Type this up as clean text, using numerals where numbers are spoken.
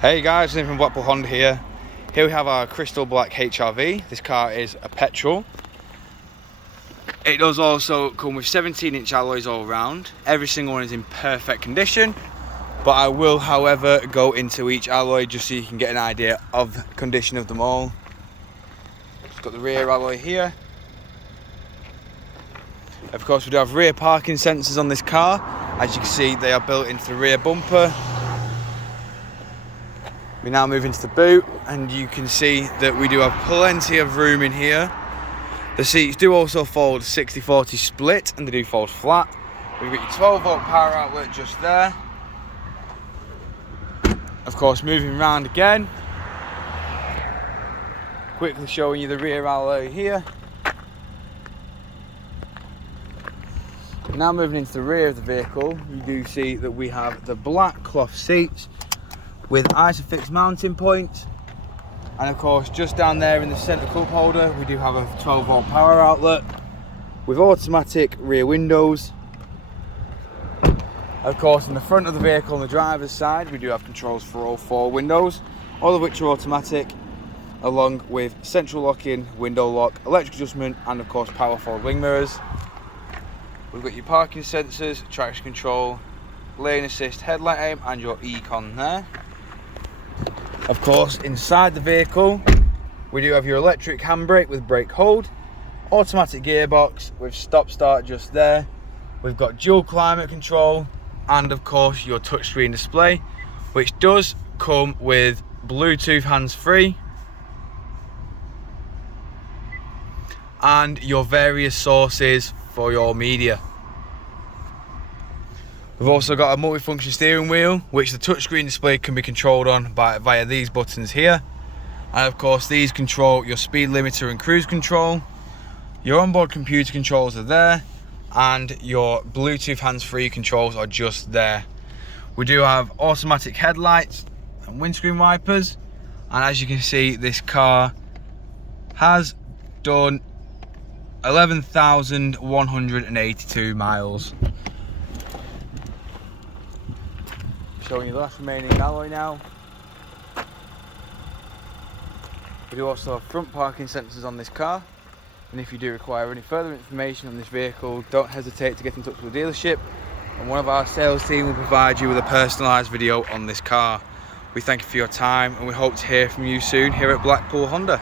Hey guys, Nick from Blackpool Honda here. Here we have our crystal black HRV. This car is a petrol. It does also come with 17-inch alloys all around. Every single one is in perfect condition, but I will, however, go into each alloy just so you can get an idea of the condition of them all. It's got the rear alloy here. Of course, we do have rear parking sensors on this car. As you can see, they are built into the rear bumper. We now move into the boot, and you can see that we do have plenty of room in here. The seats do also fold 60-40 split, and they do fold flat. We've got your 12-volt power outlet just there. Of course, moving around again, quickly showing you the rear alloy here. Now moving into the rear of the vehicle, you do see that we have the black cloth seats with isofix mounting points, and of course just down there in the centre cup holder we do have a 12-volt power outlet with automatic rear windows. Of course, in the front of the vehicle on the driver's side we do have controls for all 4 windows, all of which are automatic, along with central locking, window lock, electric adjustment, and of course power forward wing mirrors. We've got your parking sensors, traction control, lane assist, headlight aim, and your econ there. Of course, inside the vehicle we do have your electric handbrake with brake hold, automatic gearbox with stop start just there. We've got dual climate control, and of course your touchscreen display, which does come with Bluetooth hands-free and your various sources for your media. We've also got a multifunction steering wheel, which the touchscreen display can be controlled on via these buttons here. And of course these control your speed limiter and cruise control. Your onboard computer controls are there, and your Bluetooth hands-free controls are just there. We do have automatic headlights and windscreen wipers, and as you can see, this car has done 11,182 miles. Showing you the last remaining alloy now. We do also have front parking sensors on this car, and if you do require any further information on this vehicle, don't hesitate to get in touch with the dealership, and one of our sales team will provide you with a personalised video on this car. We thank you for your time, and we hope to hear from you soon here at Blackpool Honda.